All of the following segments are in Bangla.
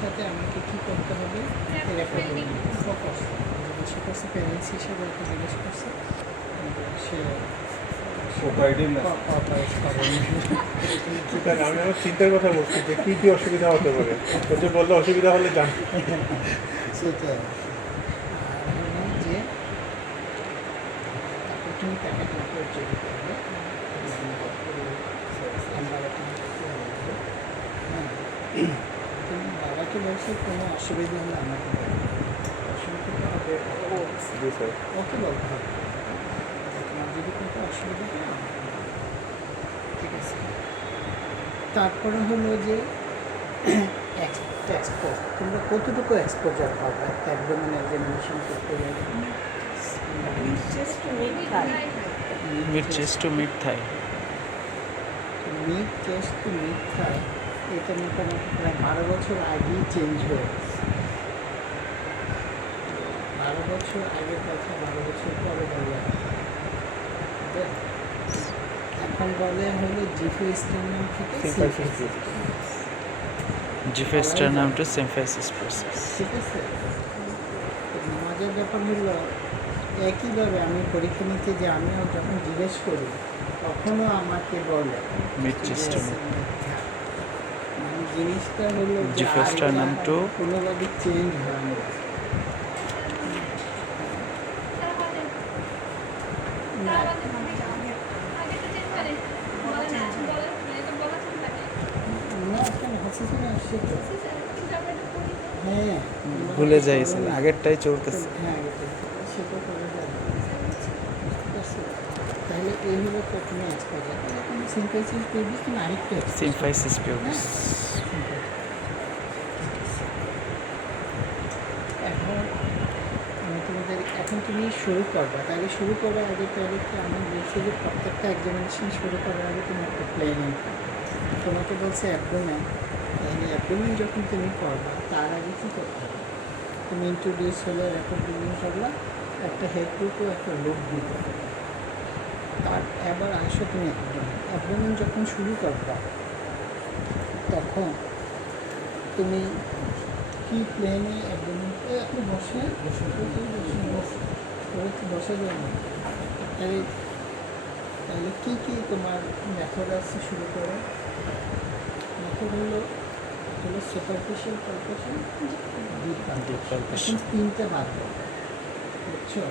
সাথে আমাকে কী করতে হবে এরকম ফোকাস জিজ্ঞাসা করছে প্যারেন্টস হিসেবে ওকে জিজ্ঞেস করছে সে আমি আমার চিন্তার কথা বলছি যে কী কী অসুবিধা হতে পারে, ও যে বললো অসুবিধা হলে জান সেটা আর হলো যে তারপর তুমি তাকে তোমাকে তৈরি করবে হ্যাঁ তুমি বাবাকে বলছো কোনো অসুবিধা হলে আমাকে বলবে অসুবিধা হবে জি স্যার। ওকে বলতে হবে তোমার যদি কোনো অসুবিধা হয় আমাকে বলবে। ঠিক আছে তারপরে হলো যে এক্সপোজ তোমরা কতটুকু এক্সপোজার পাবে একদম এক্সামিনেশন করতে গেলে Mid chest to mid thigh. Mid chest to mid thigh এটা মোটামুটি প্রায় 12 বছর আগেই চেঞ্জ হয়ে গেছে 12 বছর আগের কথা 12 বছর পরে বলে এখন বলে হলো জিফো স্টেমিনাম থেকে Giffey sternum to symphysis process. ঠিক আছে মজার ব্যাপার হলো একইভাবে আমি পরীক্ষা নিতে যে আমিও যখন জিজ্ঞেস করি তখনও আমাকে বলে Mid chest to mid. মানে জিনিসটা হলো যে Giffey আর sternum এটা to- কোনোভাবে চেঞ্জ হয় না না, না কেন হাসিস না সেটা হ্যাঁ ভুলে যাই স্যার, আগেরটাই চলতেছে। হ্যাঁ আগেরটাই সেটা করে যাবে তাহলে এই হলো প্রথমে এক্সপোজার তাহলে তুমি সিম্পাইসিস করবি তুমি আরেকটু Symphysis pubis. এখন আমি তোমাদের এখন তুমি শুরু করবা তাহলে শুরু করার আগে তাহলে কি আমি বলছি যে প্রত্যেকটা এক্সামিনেশন শুরু করার আগে তুমি একটা প্ল্যানিং তোমাকে বলছে অ্যাবডোমেন অ্যাবডোমেন যখন তুমি করবা তার আগে কী করতে হবে তুমি ইন্ট্রোডিউস হলে রেকর্ড বিল্ডিং করলা একটা হেড গ্রুপও একটা লুক দিতে হবে তার এবার আসো তুমি অ্যাবডোমেন যখন শুরু করবা তখন তুমি কি প্লেনে অ্যাবডোমেন আপনি বসে বসে বসে যান তাহলে তাহলে কী কী তোমার মেথড আছে শুরু করে মেথড হলো সুপারফিশিয়াল পালপেশন ডিপ পালপেশন তিনটে বাদ দাও বুঝছো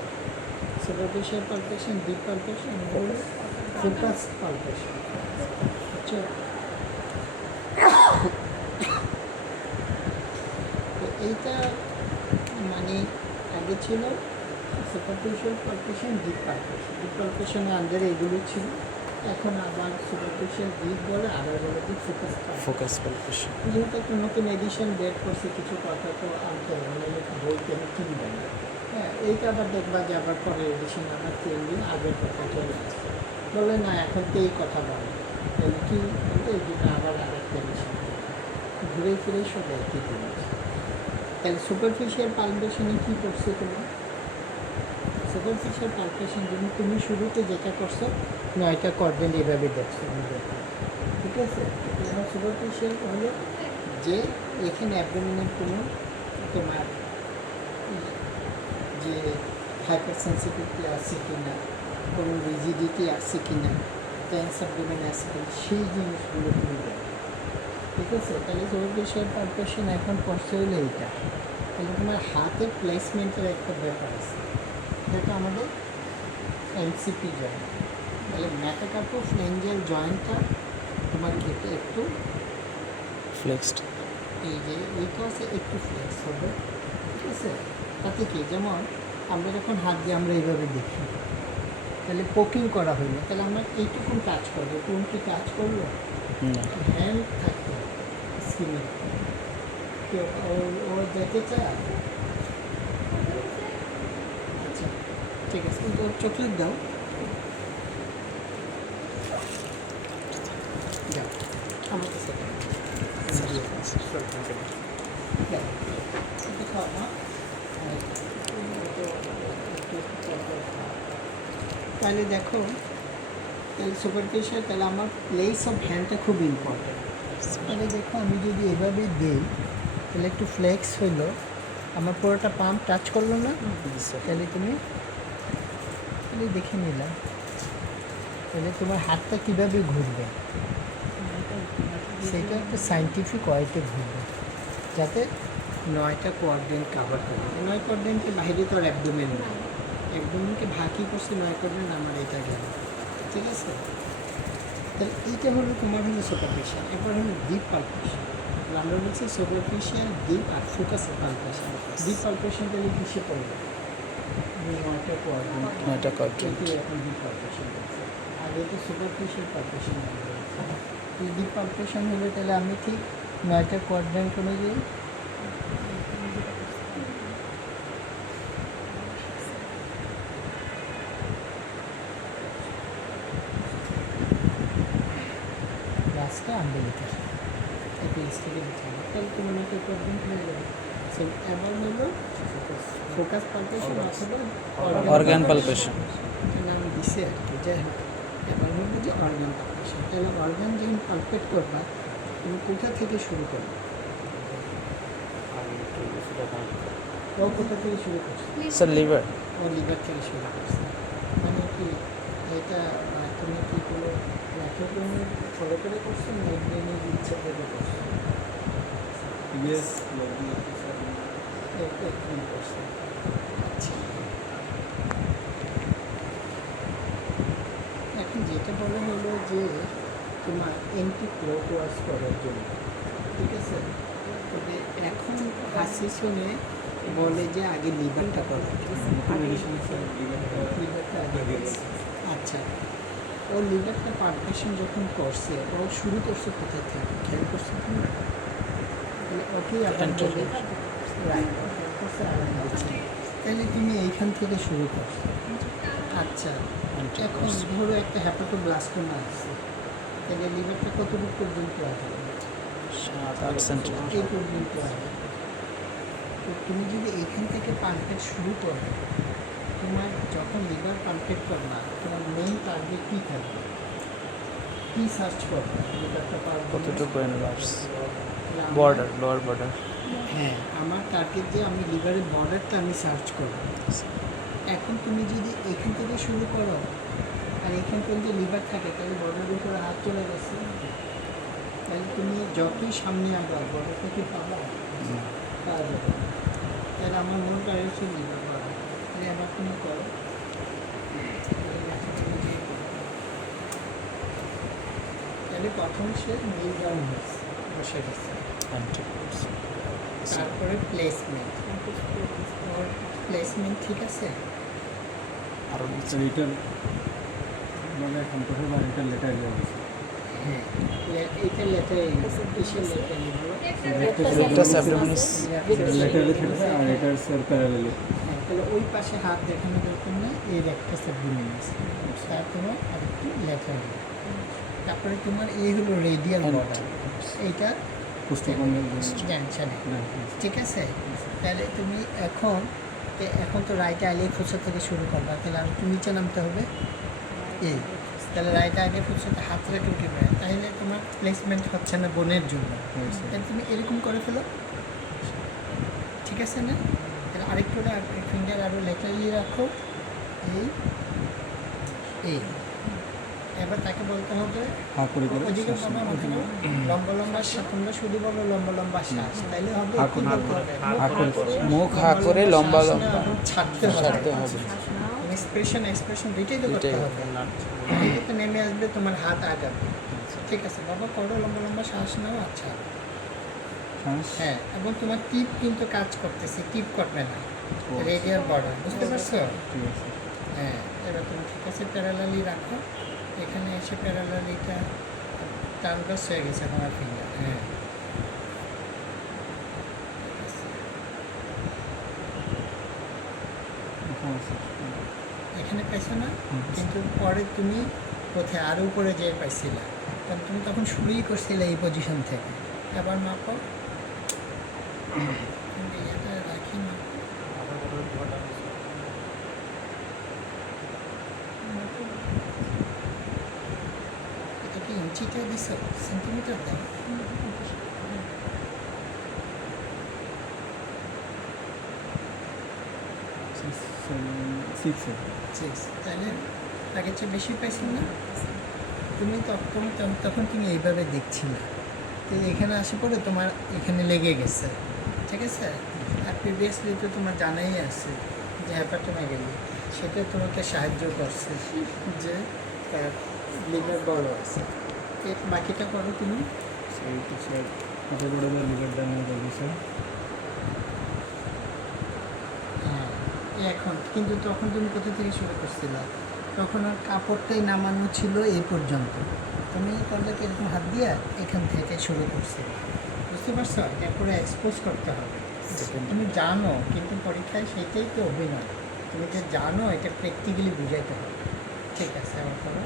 সুপারফিশিয়াল পালপেশন ডিপ পালপেশন হলো ফোকাস পালপেশন বুঝছো তো এইটা মানে আগে ছিল সুপারফিশিয়াল পালপেশন ডিপ পালপেশনের আন্ডারে এগুলো ছিল এখন আবার সুপারফিশিয়াল ডিপ বলে আবার বলে যে ফোকাস Focus palpation. যেহেতু একটা নতুন এডিশন বের করছে কিছু কথা তো আনতে হবে মানে বইতে কিনবে না হ্যাঁ এইটা আবার দেখবা যে আবার পরে এডিশন আবার 3 দিন আগের কথা চলে আসছে বলে না এখন তো এই কথা বলে তাহলে কি বলতে এই জন্য আবার আরেকটা এডিশন ঘুরে ফিরে সব একই জিনিস তাহলে সুপারফিশিয়াল পালপেশনে কী করছে তুমি সুপারফিশিয়াল পালপেশন জন্য তুমি শুরুতে যেটা করছো 9টা করবেন এভাবে দেখছো ঠিক আছে সুপারফিশিয়াল হলো যে এখানে অ্যাবডোমিনের কোনো তোমার যে হাইপার সেন্সিটিভিটি আছে কি না কোনো রিজিডিটি আছে কি না টেন্স অ্যাবডোমেন আছে কি না সেই জিনিসগুলো তুমি দেখো ঠিক আছে তাহলে সুপারফিশিয়াল পালপেশন এখন করছে হলো এইটা তাহলে তোমার হাতের প্লেসমেন্টের একটা ব্যাপার আছে যেটা আমাদের এনসিপি জয়েন্ট তাহলে ম্যাটাকার্পো ফ্লেঞ্জাল জয়েন্টটা তোমার ক্ষেত্রে একটু Flexed. এই যে এইটা আছে একটু ফ্লেক্স হবে ঠিক আছে তাতে কি যেমন আমরা যখন হাত দিয়ে আমরা এইভাবে দেখি তাহলে পোকিং করা হইলো তাহলে আমরা এইটুকুন কাজ করবো কোন কি কাজ করলো No. হ্যান্ড থাকতে স্কিনে কেউ ও যেতে চায় আচ্ছা ঠিক আছে কিন্তু ওর চকলেট দাও দাও আমার কাছে দাও। দাও। এটা খাও না তাহলে দেখো তাহলে সুপারফিশিয়াল তাহলে আমার প্লেস অফ হ্যান্ডটা খুব ইম্পর্টেন্ট তাহলে দেখো আমি যদি এভাবে দিই তাহলে একটু ফ্লেক্স হইলো, আমার পুরোটা পাম্প টাচ করলো না, তাহলে তুমি তাহলে দেখে নিলাম, তাহলে তোমার হাতটা কীভাবে ঘুরবে সেটা একটা সাইন্টিফিক ওয়েতে ঘুরবে, যাতে 9টা কোয়াড্রেন্ট কাভার করে। 9 কোয়াড্রেন্টের বাইরে তো আর অ্যাবডোমেন না, অ্যাবডোমেনকে ভাগই করছে 9 কোয়াড্রেন্ট, আমার এটা গেল, ঠিক আছে। তাহলে এইটা হলো তোমার হলো সুপারফিশিয়াল। এরপর হলো ডিপ পালপেশন। আমরা বলছি সুপারফিশিয়াল, ডিপ আর ফোকাস পালপেশন। ডিপ পালপেশন তাহলে কিসে পড়বে? 9টা কোয়াড্রেন্ট, 9টা quadrant। কিন্তু এখন ডিপ পালপেশন করছে, আগে তো সুপারফিশিয়াল পালপেশন হয়েছে। এই ডিপ পালপেশন হলে তাহলে আমি ঠিক 9টা কোয়াড্রেন্ট অনুযায়ী লাস্টে আম্বেলিকার এই পেজ থেকে দিতে হবে, তাহলে তুমি 9টা কোয়াড্রেন্ট হয়ে যাবে। সো এবার হলো ফোকাস পালপেশন অথবা Organ palpation। নাম দিছে আর কি, যাই হোক। এবার হলো যে অর্গান পালপেশন। তাহলে অর্গান যখন পালপেট করবা, তুমি কোথা থেকে শুরু করবে? ও কোথা থেকে শুরু করছে? Sir liver. ও লিভার থেকে শুরু করছে। মানে কি এটা তুমি কি কোনো ল্যাথোপ্রেমের ফলো করে করছো না ব্রেনের ইচ্ছা থেকে করছো? একদম করছে। আচ্ছা, এখন যেটা বলা হলো যে তোমার এন্টি ক্লকওয়াইজ করার জন্য, ঠিক আছে। তবে এখন হাসিসনে বলে যে আগে লিভারটা করো, লিভারটা আগে করছে। আচ্ছা, ও লিভারটা পালপেশন যখন করছে, ও শুরু করছে কোথায় থেকে খেয়াল করছে তুমি? তাহলে ওকেই আবার বলে রাইট, করছে আরাম দিচ্ছে। তাহলে তুমি এইখান থেকে শুরু করছো। আচ্ছা, এখন ধরো একটা হ্যাপাটোব্লাস্টোমা আছে, তাহলে লিভারটা কতটুকু পর্যন্ত আসবে? 7-8 সেন্টিমিটার। এই পর্যন্ত আসবে। তো তুমি যদি এইখান থেকে পাম্পেট শুরু করো, তোমার যখন লিভার পাম্পেট করবা, তোমার মেইন টার্গেট কী থাকবে? কী সার্চ করবে? লিভারটা পার কতটুকু এনলার্জ? Border, lower border. হ্যাঁ, আমার টার্গেট যে আমি লিভারের বর্ডারটা আমি সার্চ করবো। এখন তুমি যদি এখান থেকে শুরু করো আর এখান পর্যন্ত লিভার থাকে, তাহলে বর্ডারের উপরে হাত চলে গেছে, তাহলে তুমি যতই সামনে আগাও বর্ডার থেকে পাওয়া যাবে না। তাহলে আমার মূল টার্গেট হচ্ছে লিভার করা। তাহলে আবার তুমি করো, তাহলে প্রথম সে মিল ডাউন হয়েছে, বসে গেছে। তারপরে প্লেসমেন্ট, ওর প্লেসমেন্ট ঠিক আছে। আরও নিচে। রিটার্ন মানে কম্পিউটার বা রিটার্ন লেটার দেওয়া হয়েছে। হ্যাঁ, এইটা লেটার কিসের লেটার নিবো? Rectus abdominis. লেটার লিখে আর এটার স্যার প্যারালেল। হ্যাঁ, তাহলে ওই পাশে হাত দেখানো দরকার নেই, এই রেক্টাস অ্যাবডোমিনিস। তারপরে আরেকটু লেটার, তারপরে তোমার এই হলো রেডিয়াল বর্ডার, এইটা জানছেন, ঠিক আছে। তাহলে তুমি এখন তো রাইট আইলে ফুসা থেকে শুরু করবা, তাহলে আর তুমি নিচে নামতে হবে এই, তাহলে রাইট আইলে ফুসাতে হাত রেখে উঠবে, তাহলে তোমার প্লেসমেন্ট হচ্ছে না বোনের জন্য। তাহলে তুমি এরকম করে ফেলো, ঠিক আছে না? তাহলে আরেকটু ফিঙ্গার আরও লেটারলি রাখো, এই এবার তাকে বলতে হবে ওদিকে বাবা আমাকে লম্বা লম্বা শ্বাস, তোমরা শুধু বলো লম্বা লম্বা শ্বাস, তাইলে হবে কি বলতে হবে? মুখ হা করে লম্বা লম্বা ছাড়তে হবে। হবে। এক্সপ্রেশন দুইটাই তো করতে হবে, এদিকে তো নেমে আসবে, তোমার হাত আগাবে, ঠিক আছে বাবা করো, লম্বা লম্বা শ্বাস নাও। আচ্ছা, হ্যাঁ, এবং তোমার টিপ কিন্তু কাজ করতেছে, টিপ করবে না, রেডিয়াল বর্ডার, বুঝতে পারছো? হ্যাঁ, এবার তুমি ঠিক আছে প্যারালালি রাখো, এখানে এসে প্যারালালিটা ট্রান্সভার্স হয়ে গেছে তোমার ফিঙ্গার। হ্যাঁ, এখানে পাইছো না, কিন্তু পরে তুমি কোথায় আরও উপরে যেয়ে পাইছিলে, কারণ তুমি তখন শুরুই করছিলে এই পজিশন থেকে। আবার মাপো, এটা রাখি না, এটা কি ইঞ্চিতে দিছো, সেন্টিমিটার দাও? সিক্স সিক্স, তাহলে আগের চেয়ে বেশি পাইছো না? তুমি তখন তুমি এইভাবে দেখছিলে, তো এখানে আসে পরে তোমার এখানে লেগে গেছে, ঠিক আছে? আর প্রিভিয়াসলি তো তোমার জানাই আছে যে হ্যাপাটোমেগালি, সেটা তোমাকে সাহায্য করছে যে তার লিভার বড় আছে। এর বাকিটা করো তুমি। Sir upper border liver damage হবে স্যার। হ্যাঁ, এখন কিন্তু তখন তুমি কোথা থেকে শুরু করছিলা? তখন আর কাপড়টাই নামানো ছিল এই পর্যন্ত, তুমি কলটাকে এরকম হাত দিয়ে এখান থেকে শুরু করছিলে, বুঝতে পারছো? এরপরে এক্সপোজ করতে হবে। তুমি জানো, কিন্তু পরীক্ষায় সেইটাই তো অভিনয়, তুমি যে জানো এটা প্র্যাকটিক্যালি বুঝাইতে হবে। ঠিক আছে, আবার করো।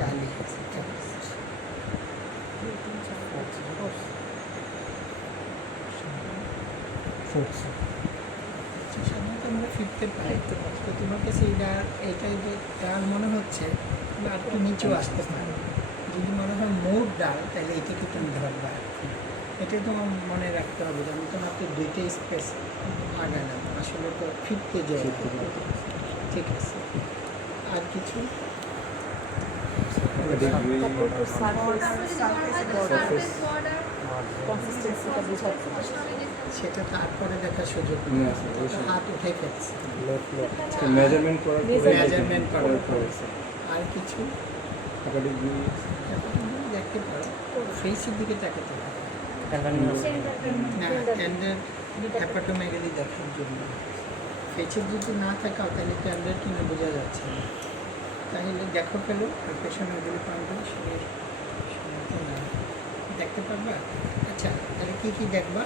ডালি আছে, ঠিক আছে। ফোর্থ সাধারণত আমরা ফিরতে পাই, তো তোমার কাছে এইটাই যে ডাল মনে হচ্ছে, তুমি আর একটু নিচেও আসতে পারো। যদি মনে হয় মোট ডাল, তাহলে এটাকে তুমি ধরবা। এটাই তোমার মনে রাখতে হবে যে আমি তো মাত্র দুইটা স্পেস আগালাম, আসলে তো ফিরতে যাই। ঠিক আছে, আর কিছু? সেটা তারপরে দেখার সুযোগ নেই। হাত উঠে ফেলছে, মেজারমেন্ট করার মেজারমেন্ট করার পরে। আর কিছু একাডেমিক দেখতে পারো, ফেসের দিকে তাকাতে পারো না, ট্যান্ডার হ্যাপাটোমেগালি দেখার জন্য। ফেসের যদি না থাকাও তাহলে ট্যান্ডার কিনা বোঝা যাচ্ছে না, তাহলে দেখো পেলো প্রফেশনালগুলি পারবে দেখতে পারবা। আচ্ছা, তাহলে কী কী দেখবা?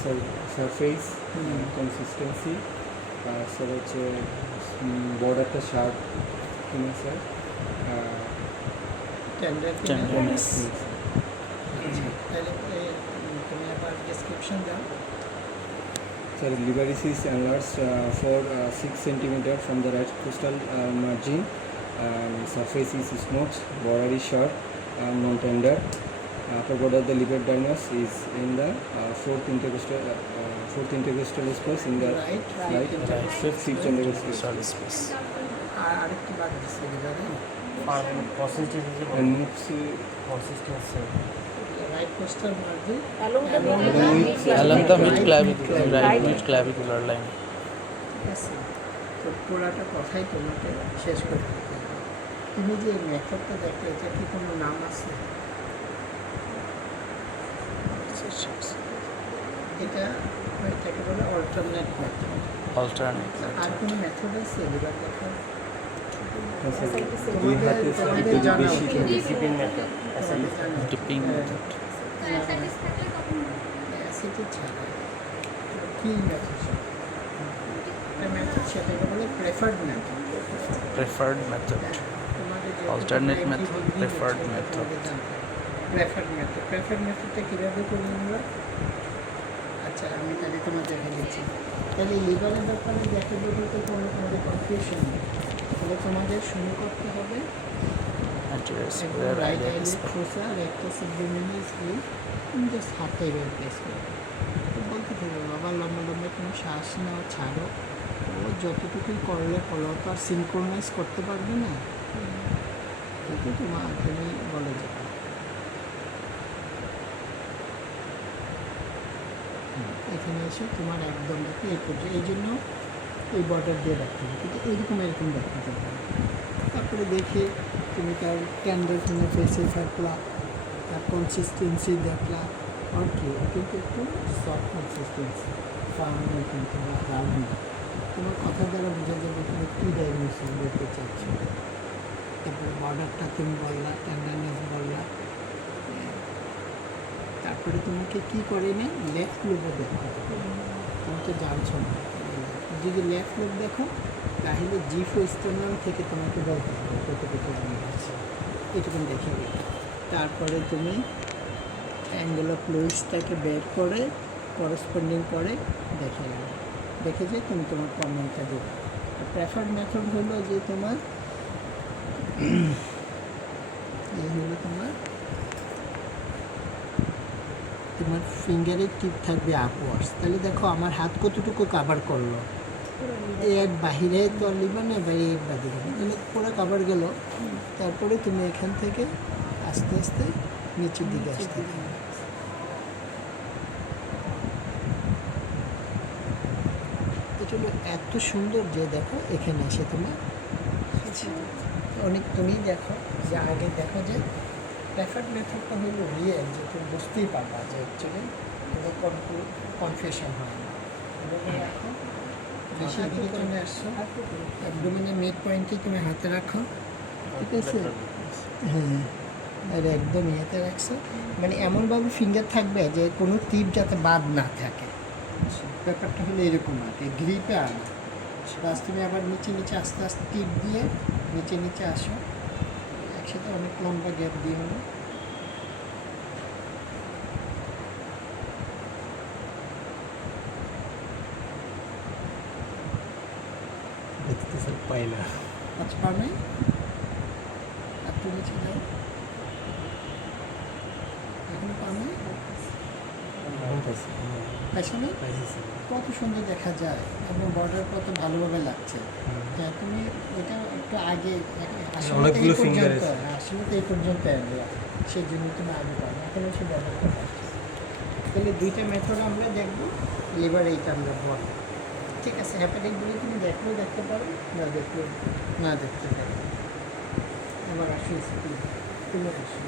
স্যার সারফেস কনসিস্টেন্সি, আর স্যার হচ্ছে বর্ডারটা শার্প কিনা স্যার, ট্যান্ডার Tenderness. তাহলে তুমি আবার ডেসক্রিপশন দাও। Sir, liver is enlarged for 6 centimeter from the right costal margin, and surface is smooth, border is short, non-tender. Upper border of the liver dermis is in the fourth intercostal space in the Right, right, Right, fifth intercostal solid space. আর আরেকটি বাদ দিচ্ছে লিভারে, and moves right coastal margin Along the mid clavicular line. ঠিক আছে। তো পুরাটা কথাই তোমাকে শেষ করতে হবে। তুমি যে মেথডটা দেখলে, এটা কি কোনো নাম আছে? এটাকে বলে অল্টারনেট মেথড। Alternate আর method. কোনো মেথড আছে লিভার দেখার? দুই হাতে তোমাদের জানা বেশি উচিত। Dipping Dipping method. অ্যাসিড ছাড়া কী মেথড? মেথড সেটাকে বলে preferred method. Preferred method. Alternate method, preferred method. Preferred মেথডটা কীভাবে করি আমরা? আচ্ছা, আমি তাহলে তোমার দেখা দিচ্ছি। তাহলে লিভারের ব্যাপারে দেখা বলতে তোমাদের কনফিউশন নেই। তাহলে তোমাদের শুরু করতে হবে Anterior একদম square right iliac eyelet spine. খোসা, রেক্টাস অ্যাবডোমিনাল স্লিপ, তুমি জাস্ট হাতটা এভাবে প্লেস করো। তো বলতে থাকবে বাবা লম্বা লম্বা কোনো শ্বাস নাও, ছাড়ো। ও যতটুকুই করলে করো, তো আর সিনক্রোনাইজ করতে পারবে না, কিন্তু তুমি বলে যাবে। এখানে এসে তোমার একদম দেখো এই পর্যায়ে, এই জন্য এই বর্ডার দিয়ে রাখতে হবে, কিন্তু এরকম রাখতে হবে। তারপরে দেখে তুমি তার ক্যান্ডেল কিনে ফেসে থাকলা, তার কনসিস্টেন্সি দেখলা, আর কি কিন্তু একটু সফট কনসিস্টেন্সি, ফার্ম কিন্তু হার্ড না। তোমার কথা দ্বারা বোঝা যাবে তুমি কী ডাইমেনশন দেখতে চাচ্ছ। তারপরে বর্ডারটা তুমি বললা, টেন্ডারনেস বললা। তারপরে তোমাকে কী করে না, লেফট লোবও দেখতে হবে। তুমি তো জানছো না, যদি লেফট লোব দেখো তাহলে জিফোস্টেনাম থেকে তোমাকে বলতে হবে কতটুকু আমি আছে, এটুকু দেখে গেলে তারপরে তুমি অ্যাঙ্গেল অফ লুইসটাকে বের করে করসপন্ডিং করে দেখে গেলে, দেখে যে তুমি তোমার কমেন্টটা দেবে। প্রেফার্ড মেথড হলো যে তোমার এই হলো তোমার তোমার ফিঙ্গারের টিপ থাকবে আপওয়ার্ডস। তাহলে দেখো আমার হাত কতটুকু কাভার করলো, এর বাহিরে তো লিবা না, বাইরে এর বাদিকে তাহলে পুরো কাভার গেল। তারপরে তুমি এখান থেকে আস্তে আস্তে নিচের দিকে আসতে থাকো। এটা হলো এত সুন্দর যে দেখো এখানে এসে তোমার অনেক তুমি দেখো যে আগে দেখো যে প্রেফার্ড মেথডটা হলো রিয়েল, যে তুমি বুঝতেই পারবা যে অ্যাকচুয়ালি এটা কনফিউশন হয় না। এভাবে রাখো, বেশি দিকে চলে আসছো, অ্যাবডোমেনের মিড পয়েন্টে তুমি হাতে রাখো, ঠিক আছে? হ্যাঁ, আর একদম ইয়েতে রাখছো, মানে এমনভাবে ফিঙ্গার থাকবে যে কোনো টিপ যাতে বাদ না থাকে। ব্যাপারটা হলো এরকম আর কি, গ্রিপে আনো। প্লাস তুমি আবার নিচে নিচে আস্তে আস্তে টিপ দিয়ে নিচে নিচে আসো, একসাথে অনেক লম্বা গ্যাপ দিও না। দেখতে স্যার পাই না। আচ্ছা, পার নাই, একটু নিচে যাও, এখনো পার নাই, পাইছো না? কত সুন্দর দেখা যায় এবং বর্ডার কত ভালোভাবে লাগছে। হ্যাঁ, তুমি এটা একটু আগে আসলে তো এই অনেকগুলো finger পর্যন্ত, আছে। আসলে তো এই পর্যন্ত এলো, সেই জন্য তুমি আগে পাবো, এখন হচ্ছে বর্ডারটা পাচ্ছি। তাহলে দুইটা মেথড আমরা দেখবো, লিভার এইটা আমরা বল, ঠিক আছে? হ্যাপাটিকগুলো তুমি দেখলেও দেখতে পারো, না দেখলেও না দেখতে পারো। আমার আসলে তুমি আসো।